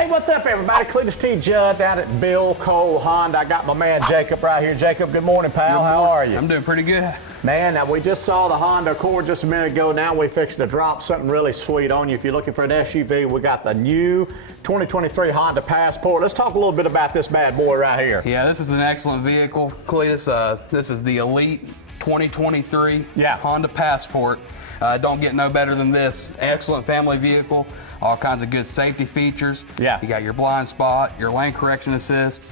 Hey, what's up, everybody? Cletus T. Judd down at Bill Cole Honda. I got my man Jacob right here. Jacob, good morning, pal. How are you? I'm doing pretty good. Man, now we just saw the Honda Accord just a minute ago. Now we fixed to drop something really sweet on you. If you're looking for an SUV, we got the new 2023 Honda Passport. Let's talk a little bit about this bad boy right here. Yeah, this is an excellent vehicle, Cletus. This is the Elite 2023 Honda Passport. Don't get no better than this. Excellent family vehicle. All kinds of good safety features. Yeah. You got your blind spot, your lane correction assist,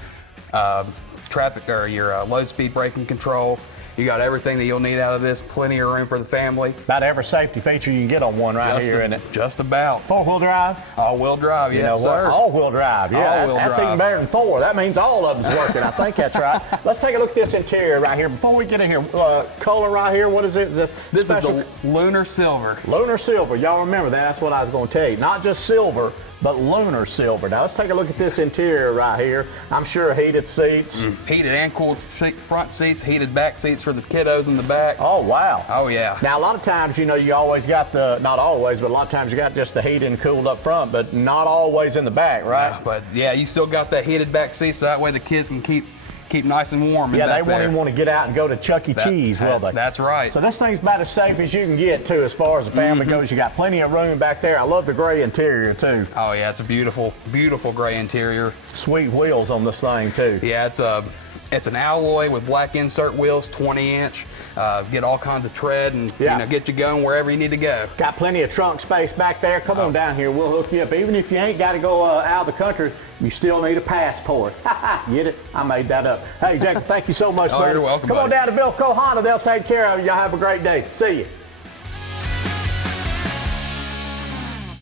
your low speed braking control. You got everything that you'll need out of this. Plenty of room for the family. About every safety feature you can get on one right here, isn't it? Just about. Four-wheel drive? All-wheel drive, yes, you know sir. All-wheel drive, yeah. That's even better than four. That means all of them's working. I think that's right. Let's take a look at this interior right here. Before we get in here, color right here, what is it? Is this special? Is the Lunar Silver. Lunar Silver. Y'all remember that. That's what I was going to tell you. Not just silver, but lunar silver. Now let's take a look at this interior right here. I'm sure heated seats. Heated and cooled front seats, heated back seats for the kiddos in the back. Oh, wow. Oh, yeah. Now, a lot of times, you know, you always got not always, but a lot of times you got just the heated and cooled up front, but not always in the back, right? Yeah, but yeah, you still got that heated back seat, so that way the kids can keep nice and warm. Yeah, they won't even want to get out and go to Chuck E. Cheese, will they? That's right. So this thing's about as safe as you can get, too, as far as the family goes. You got plenty of room back there. I love the gray interior, too. Oh, yeah, it's a beautiful, beautiful gray interior. Sweet wheels on this thing, too. Yeah, it's an alloy with black insert wheels, 20-inch. Get all kinds of tread and get you going wherever you need to go. Got plenty of trunk space back there. Come on down here. We'll hook you up. Even if you ain't got to go out of the country, you still need a passport. Get it? I made that up. Hey, Jacob, thank you so much, buddy. You're welcome, Come on down to Bill Cole Honda. They'll take care of you. Y'all have a great day. See you.